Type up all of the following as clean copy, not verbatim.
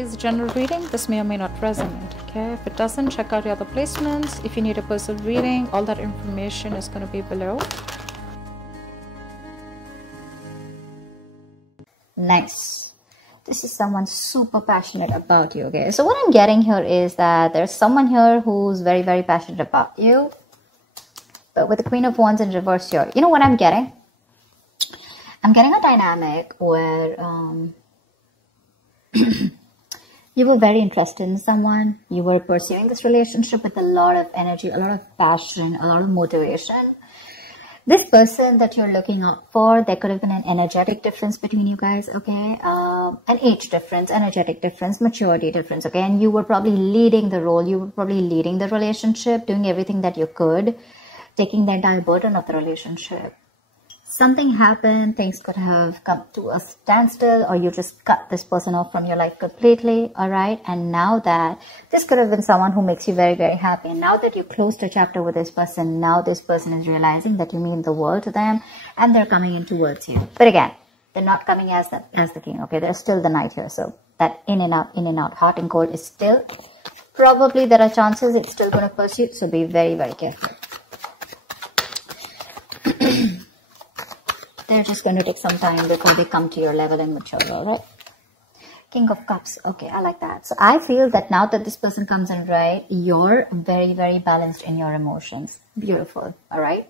is a general reading. This may or may not resonate. Okay, if it doesn't, check out your other placements. If you need a personal reading, all that information is going to be below. Nice. This is someone super passionate about you. Okay, so what I'm getting here is that there's someone here who's very, very passionate about you. But with the Queen of Wands in reverse here, you know what I'm getting? I'm getting a dynamic where you were very interested in someone. You were pursuing this relationship with a lot of energy, a lot of passion, a lot of motivation. This person that you're looking out for, there could have been an energetic difference between you guys, okay? An age difference, energetic difference, maturity difference, okay? And you were probably leading the role. You were probably leading the relationship, doing everything that you could, taking the entire burden of the relationship. Something happened, things could have come to a standstill, or you just cut this person off from your life completely, all right? And now that this could have been someone who makes you very, very happy. And now that you closed a chapter with this person, now this person is realizing that you mean the world to them, and they're coming in towards you. But again, they're not coming as the king, okay? They're still the knight here. So that in and out, hot and cold is still, probably there are chances it's still going to pursue. So be very, very careful. They're just going to take some time before they come to your level and mature, all right? King of Cups. Okay, I like that. So I feel that now that this person comes in, right, you're very, very balanced in your emotions. Beautiful, all right?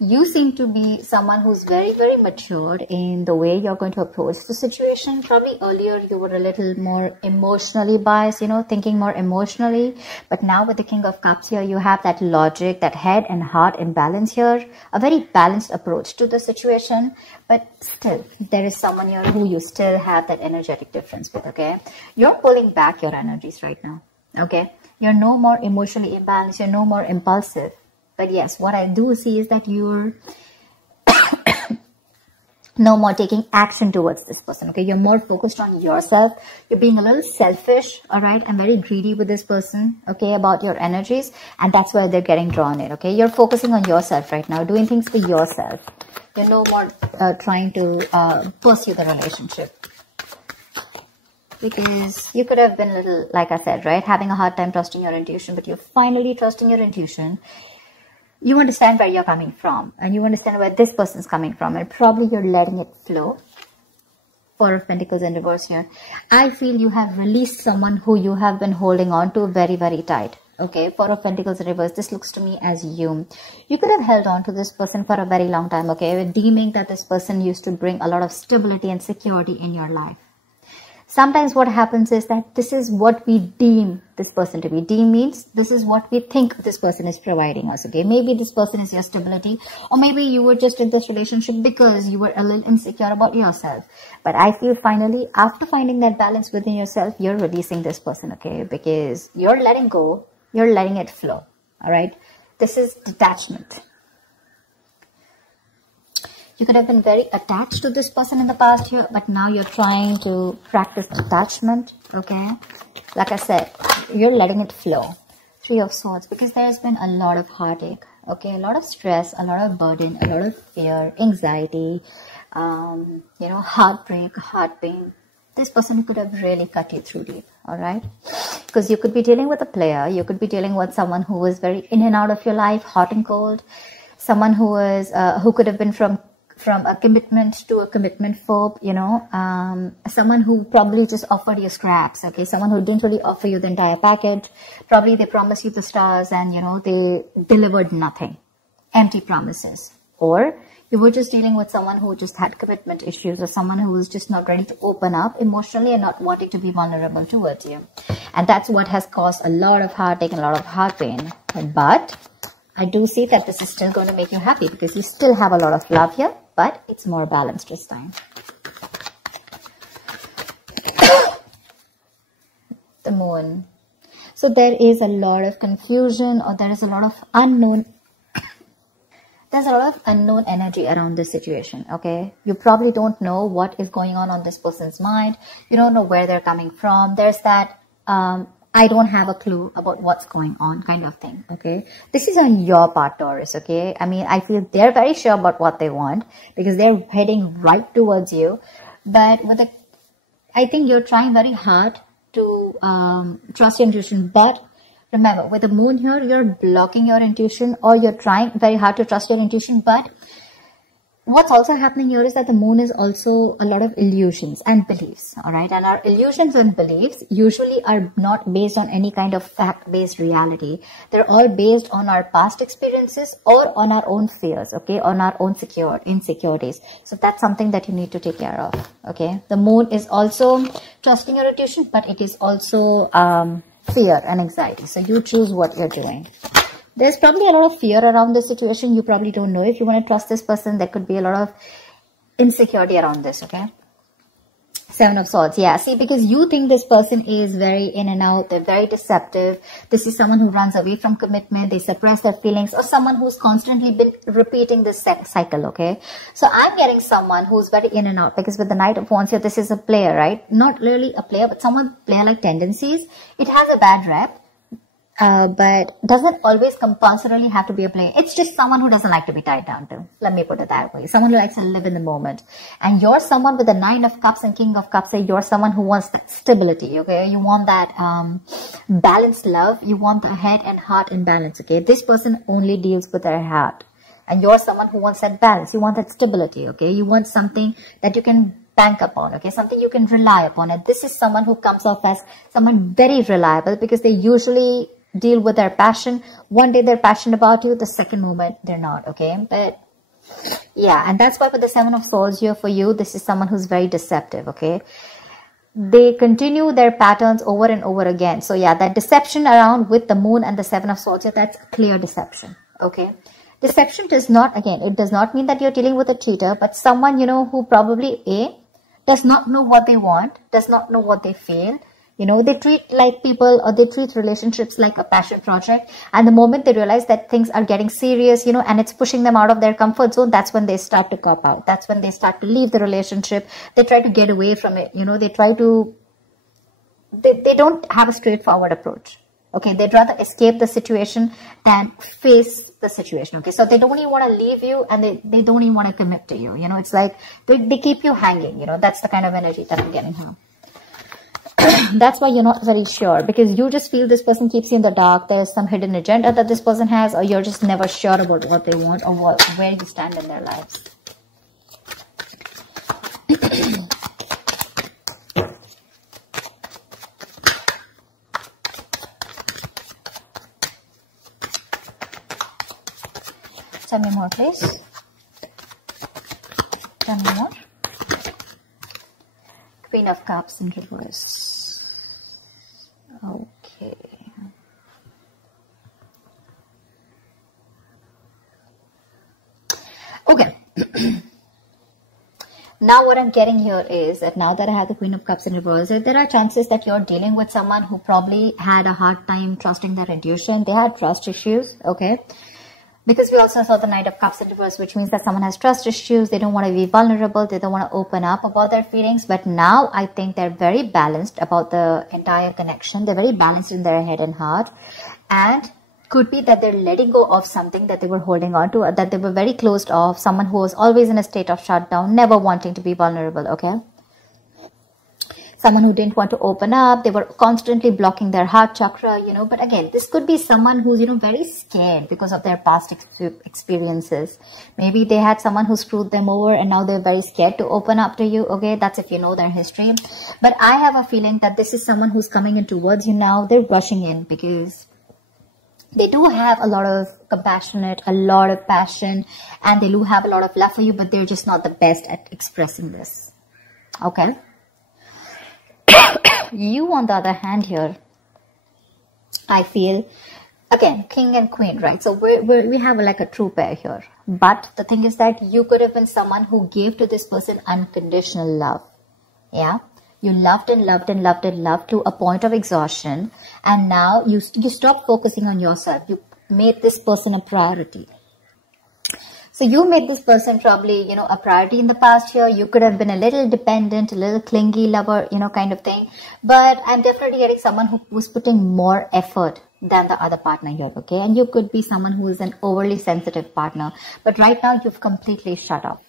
You seem to be someone who's very, very matured in the way you're going to approach the situation. Probably earlier you were a little more emotionally biased, you know, thinking more emotionally. But now with the King of Cups here, you have that logic, that head and heart in balance here. A very balanced approach to the situation. But still, there is someone here who you still have that energetic difference with, okay? You're pulling back your energies right now, okay? You're no more emotionally imbalanced. You're no more impulsive. But yes, what I do see is that you're no more taking action towards this person, okay? You're more focused on yourself. You're being a little selfish, all right? And very greedy with this person, okay, about your energies. And that's where they're getting drawn in, okay? You're focusing on yourself right now, doing things for yourself. You're no more trying to pursue the relationship. Because you could have been a little, like I said, right? Having a hard time trusting your intuition, but you're finally trusting your intuition. You understand where you're coming from, and you understand where this person's coming from, and probably you're letting it flow. Four of Pentacles in reverse here. I feel you have released someone who you have been holding on to very, very tight. Okay, Four of Pentacles in reverse. This looks to me as you. You could have held on to this person for a very long time, okay, deeming that this person used to bring a lot of stability and security in your life. Sometimes what happens is that this is what we deem this person to be. Deem means this is what we think this person is providing us, okay? Maybe this person is your stability, or maybe you were just in this relationship because you were a little insecure about yourself. But I feel finally, after finding that balance within yourself, you're releasing this person, okay? Because you're letting go, you're letting it flow, all right? This is detachment. You could have been very attached to this person in the past here, but now you're trying to practice detachment, okay? Like I said, you're letting it flow. Three of Swords, because there's been a lot of heartache, okay? A lot of stress, a lot of burden, a lot of fear, anxiety, you know, heartbreak, heart pain. This person could have really cut you through deep, all right? Because you could be dealing with a player. You could be dealing with someone who is very in and out of your life, hot and cold. Someone who is, who could have been from a commitment to a commitment phobe, you know, someone who probably just offered you scraps, okay, someone who didn't really offer you the entire package. Probably they promised you the stars and, you know, they delivered nothing, empty promises. Or you were just dealing with someone who just had commitment issues, or someone who was just not ready to open up emotionally and not wanting to be vulnerable towards you. And that's what has caused a lot of heartache and a lot of heart pain. But I do see that this is still going to make you happy, because you still have a lot of love here, but it's more balanced this time. The Moon. So there is a lot of confusion, or there is a lot of unknown. There's a lot of unknown energy around this situation, okay? You probably don't know what is going on this person's mind. You don't know where they're coming from. There's that, I don't have a clue about what's going on kind of thing, okay? This is on your part, Taurus, okay? I mean, I feel they're very sure about what they want, because they're heading right towards you. But with the, I think you're trying very hard to trust your intuition. But remember, with the moon here, you're blocking your intuition, or you're trying very hard to trust your intuition. But what's also happening here is that the moon is also a lot of illusions and beliefs, all right? And our illusions and beliefs usually are not based on any kind of fact-based reality. They're all based on our past experiences or on our own fears, okay? On our own insecurities. So that's something that you need to take care of, okay? The moon is also trusting your intuition, but it is also fear and anxiety. So you choose what you're doing. There's probably a lot of fear around this situation. You probably don't know if you want to trust this person. There could be a lot of insecurity around this, okay? Seven of Swords. Yeah, see, because you think this person is very in and out. They're very deceptive. This is someone who runs away from commitment. They suppress their feelings, or someone who's constantly been repeating this cycle, okay? So I'm getting someone who's very in and out, because with the Knight of Wands here, this is a player, right? Not really a player, but someone player-like tendencies. It has a bad rep. But doesn't always compulsorily have to be a player. It's just someone who doesn't like to be tied down to. Let me put it that way. Someone who likes to live in the moment. And you're someone with the 9 of Cups and King of Cups. Say you're someone who wants that stability, okay? You want that balanced love. You want the head and heart in balance, okay? This person only deals with their heart. And you're someone who wants that balance. You want that stability, okay? You want something that you can bank upon, okay? Something you can rely upon. And this is someone who comes off as someone very reliable, because they usually deal with their passion. One day they're passionate about you, the second moment they're not, okay? But yeah, and that's why with the 7 of Swords here for you, this is someone who's very deceptive, okay? They continue their patterns over and over again. So yeah, that deception around with the moon and the 7 of Swords here, that's clear deception, okay? Deception does not, again, it does not mean that you're dealing with a cheater, but someone, you know, who probably does not know what they want, does not know what they feel. You know, they treat like people, or they treat relationships like a passion project. And the moment they realize that things are getting serious, you know, and it's pushing them out of their comfort zone, that's when they start to cop out. That's when they start to leave the relationship. They try to get away from it. You know, they try to, they don't have a straightforward approach. Okay, they'd rather escape the situation than face the situation. Okay, so they don't even want to leave you, and they don't even want to commit to you. You know, it's like they keep you hanging. You know, that's the kind of energy that I'm getting here. That's why you're not very sure, because you just feel this person keeps you in the dark. There's some hidden agenda that this person has, or you're just never sure about what they want, or where you stand in their lives. Tell me more, please. Tell me more. Queen of Cups in reverse. Okay. Okay. Now what I'm getting here is that now that I have the Queen of Cups in reverse, there are chances that you're dealing with someone who probably had a hard time trusting their intuition. They had trust issues, okay? Because we also saw the Knight of Cups in reverse, which means that someone has trust issues. They don't want to be vulnerable. They don't want to open up about their feelings. But now I think they're very balanced about the entire connection. They're very balanced in their head and heart. And could be that they're letting go of something that they were holding on to, or that they were very closed off. Someone who was always in a state of shutdown, never wanting to be vulnerable, okay? Someone who didn't want to open up. They were constantly blocking their heart chakra, you know. But again, this could be someone who's, you know, very scared because of their past experiences. Maybe they had someone who screwed them over, and now they're very scared to open up to you, okay? That's if you know their history. But I have a feeling that this is someone who's coming in towards you now. They're rushing in because they do have a lot of compassionate, a lot of passion, and they do have a lot of love for you, but they're just not the best at expressing this, okay? You, on the other hand here, I feel, again, King and Queen, right? So we have like a true pair here. But the thing is that you could have been someone who gave to this person unconditional love. Yeah? You loved and loved and loved and loved to a point of exhaustion. And now you stopped focusing on yourself. You made this person a priority. So you made this person probably, you know, a priority in the past year. You could have been a little dependent, a little clingy lover, you know, kind of thing. But I'm definitely getting someone who's putting more effort than the other partner here, okay? And you could be someone who is an overly sensitive partner. But right now, you've completely shut up,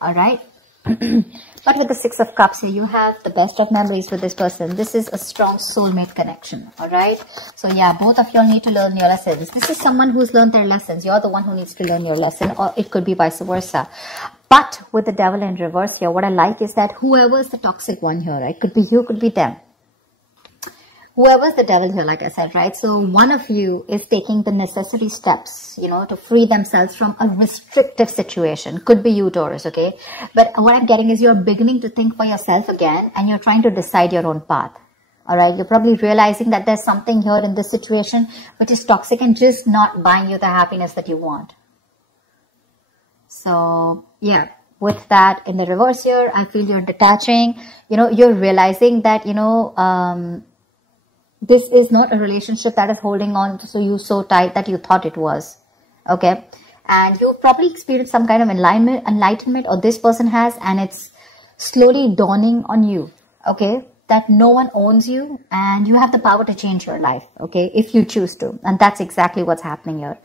all right? But with the Six of Cups here, you have the best of memories with this person. This is a strong soulmate connection, all right? So yeah, both of you all need to learn your lessons. This is someone who's learned their lessons. You're the one who needs to learn your lesson, or it could be vice versa. But with the Devil in reverse here, what I like is that whoever is the toxic one here, right? Could be you, could be them. Whoever's the devil here, like I said, right? So one of you is taking the necessary steps, you know, to free themselves from a restrictive situation. Could be you, Taurus, okay? But what I'm getting is you're beginning to think for yourself again, and you're trying to decide your own path. All right? You're probably realizing that there's something here in this situation which is toxic and just not buying you the happiness that you want. So, yeah. With that in the reverse here, I feel you're detaching. You know, you're realizing that, you know, this is not a relationship that is holding on to you so tight that you thought it was. Okay. And you've probably experienced some kind of enlightenment, or this person has, and it's slowly dawning on you. Okay. That no one owns you and you have the power to change your life. Okay. If you choose to. And that's exactly what's happening here.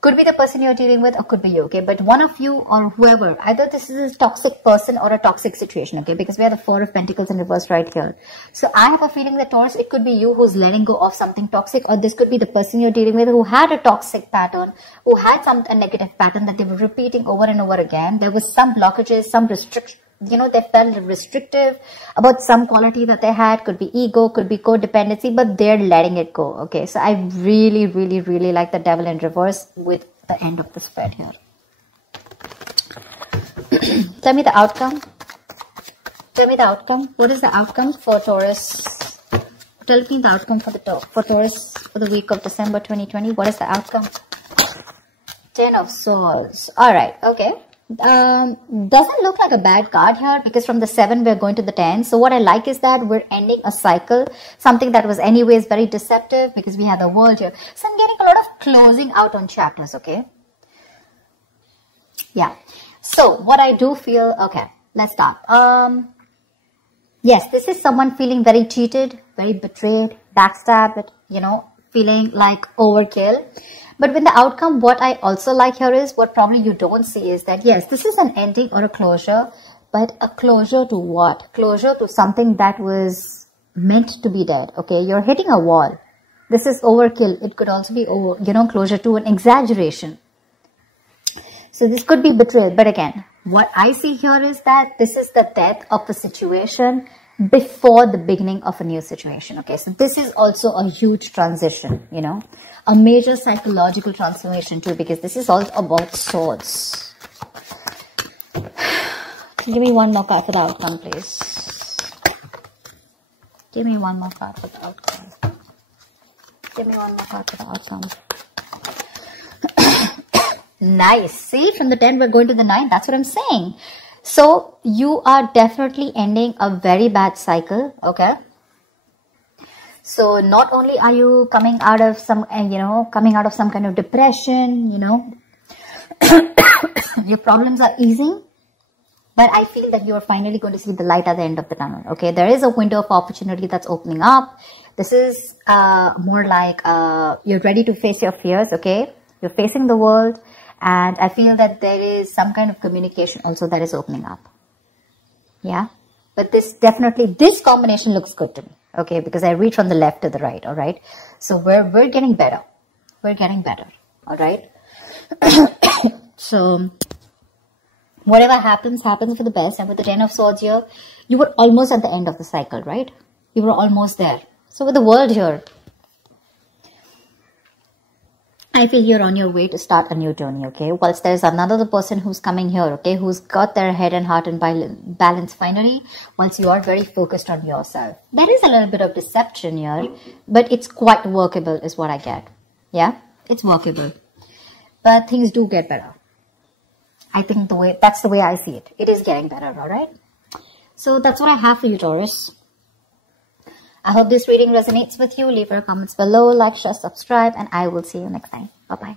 Could be the person you're dealing with, or could be you, okay? But one of you or whoever, either this is a toxic person or a toxic situation, okay? Because we have the Four of Pentacles in reverse right here. So I have a feeling that, Taurus, it could be you who's letting go of something toxic, or this could be the person you're dealing with who had a toxic pattern, who had a negative pattern that they were repeating over and over again. There was some blockages, some restriction. You know, they felt restrictive about some quality that they had. Could be ego, could be codependency, but they're letting it go. Okay, so I really, really, really like the Devil in reverse with the end of the spread here. Tell me the outcome. Tell me the outcome. What is the outcome for Taurus? Tell me the outcome for Taurus for the week of December 2020. What is the outcome? 10 of Swords. All right. Okay. Doesn't look like a bad card here, because from the 7 we're going to the 10. So what I like is that we're ending a cycle, something that was anyways very deceptive, because we have the World here. So I'm getting a lot of closing out on chapters. Okay, yeah. So what I do feel, okay, let's start. Yes, this is someone feeling very cheated, very betrayed, backstabbed, you know, feeling like overkill. But with the outcome, what I also like here is, what probably you don't see is that, yes, this is an ending or a closure, but a closure to what? Closure to something that was meant to be dead. Okay, you're hitting a wall. This is overkill. It could also be, you know, closure to an exaggeration. So this could be betrayal. But again, what I see here is that this is the death of a situation before the beginning of a new situation. Okay, so this is also a huge transition, you know, a major psychological transformation too, because this is all about swords. Give me one more card for the outcome, please. Give me one more card for the outcome. Give me one more card for the outcome. Nice. See, from the 10 we're going to the 9. That's what I'm saying. So you are definitely ending a very bad cycle. Okay. So not only are you coming out of some, you know, coming out of some kind of depression, you know, your problems are easing, but I feel that you are finally going to see the light at the end of the tunnel. Okay. There is a window of opportunity that's opening up. This is more like you're ready to face your fears. Okay. You're facing the world. And I feel that there is some kind of communication also that is opening up. Yeah. But this definitely, this combination looks good to me. Okay. Because I read from the left to the right. All right. So we're getting better. We're getting better. All right. So whatever happens, happens for the best. And with the 10 of Swords here, you were almost at the end of the cycle, right? You were almost there. So with the World here, I feel you're on your way to start a new journey, okay? Whilst there's another person who's coming here, okay? Who's got their head and heart in balance finally, once you are very focused on yourself. There is a little bit of deception here, but it's quite workable is what I get. Yeah? It's workable. But things do get better. I think that's the way I see it. It is getting better, alright? So that's what I have for you, Taurus. I hope this reading resonates with you. Leave your comments below, like, share, subscribe, and I will see you next time. Bye-bye.